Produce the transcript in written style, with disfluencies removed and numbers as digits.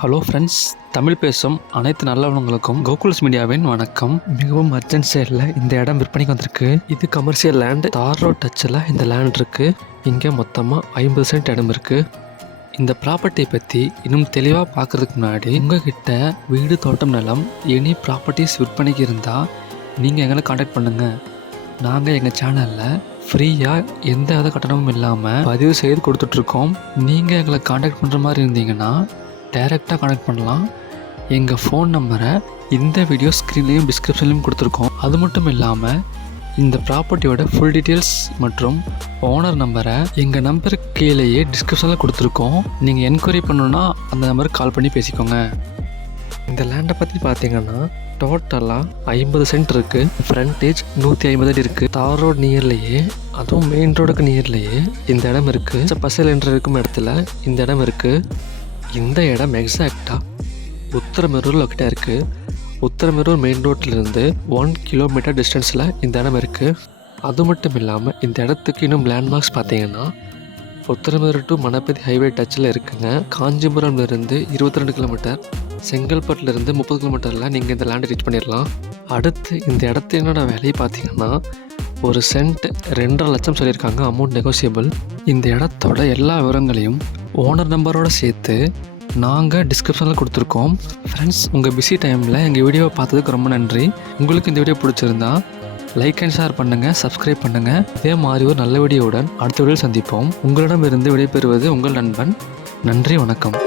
Hello friends, Tamil பேசும் அனைத்து நல்லவங்களுக்கும் கோகுல்ஸ் மீடியாவின் வணக்கம். மிகவும் அர்ஜென்ட் சைடில் இந்த இடம் விற்பனைக்கு வந்திருக்கு. இது கமர்ஷியல் லேண்ட். தார் ரோட் டச்சில் இந்த லேண்ட் இருக்குது. இங்கே மொத்தமாக 50 சென்ட் இடம் இருக்குது. இந்த ப்ராப்பர்ட்டியை பற்றி இன்னும் தெளிவாக பார்க்குறதுக்கு முன்னாடி உங்ககிட்ட வீடு, தோட்டம், நிலம், எனி ப்ராப்பர்ட்டிஸ் விற்பனைக்கு இருந்தால் நீங்கள் எங்களை காண்டாக்ட் பண்ணுங்கள். நாங்கள் எங்கள் சேனலில் ஃப்ரீயாக எந்த வித கட்டணமும் இல்லாமல் பதிவு செய்து கொடுத்துட்ருக்கோம். நீங்கள் எங்களை காண்டாக்ட் பண்ணுற மாதிரி இருந்தீங்கன்னா டைரெக்டாக கனெக்ட் பண்ணலாம். எங்கள் ஃபோன் நம்பரை இந்த வீடியோ ஸ்க்ரீன்லேயும் டிஸ்கிரிப்ஷன்லேயும் கொடுத்துருக்கோம். அது மட்டும் இல்லாமல் இந்த ப்ராப்பர்ட்டியோட ஃபுல் டீட்டெயில்ஸ் மற்றும் ஓனர் நம்பரை எங்கள் நம்பருக்கு கீழேயே டிஸ்கிரிப்ஷனில் கொடுத்துருக்கோம். நீங்கள் என்கொயரி பண்ணணுன்னா அந்த நம்பருக்கு கால் பண்ணி பேசிக்கோங்க. இந்த லேண்டை பற்றி பார்த்தீங்கன்னா டோட்டலாக 50 சென்ட் இருக்குது. ஃப்ரண்டேஜ் 150 அடி இருக்குது. தார் ரோடு நியர்லேயே, அதுவும் மெயின் ரோடுக்கு நியர்லேயே இந்த இடம் இருக்குது. பசல் என்ற இருக்கும் இடத்துல இந்த இடம் இருக்குது. இந்த இடம் எக்ஸாக்டாக உத்தரமேரூர் லொக்கேட்டாக இருக்குது. உத்தரமேரூர் மெயின் ரோட்டிலிருந்து 1 கிலோமீட்டர் டிஸ்டன்ஸில் இந்த இடம் இருக்குது. அது மட்டும் இல்லாமல் இந்த இடத்துக்கு இன்னும் லேண்ட்மார்க்ஸ் பார்த்தீங்கன்னா உத்தரமேரூர் டு மணப்பதி ஹைவே டச்சில் இருக்குங்க. காஞ்சிபுரம்லேருந்து 22 கிலோமீட்டர், செங்கல்பட்டுலேருந்து 30 கிலோமீட்டரில் நீங்கள் இந்த லேண்டை ரீச் பண்ணிடலாம். அடுத்து இந்த இடத்தினோட விலை பார்த்தீங்கன்னா ஒரு சென்ட் 2.5 லட்சம் சொல்லியிருக்காங்க. Amount negotiable. இந்த இடத்தோட எல்லா விவரங்களையும் ஓனர் நம்பரோடு சேர்த்து நாங்கள் டிஸ்கிரிப்ஷனில் கொடுத்துருக்கோம். ஃப்ரெண்ட்ஸ், உங்கள் பிஸி டைமில் எங்கள் வீடியோவை பார்த்ததுக்கு ரொம்ப நன்றி. உங்களுக்கு இந்த வீடியோ பிடிச்சிருந்தா லைக் அண்ட் ஷேர் பண்ணுங்கள், சப்ஸ்கிரைப் பண்ணுங்கள். இதே மாதிரி ஒரு நல்ல வீடியோவுடன் அடுத்த வீடியோவில் சந்திப்போம். உங்களிடமிருந்து விடைபெறுவது உங்கள் நண்பன். நன்றி, வணக்கம்.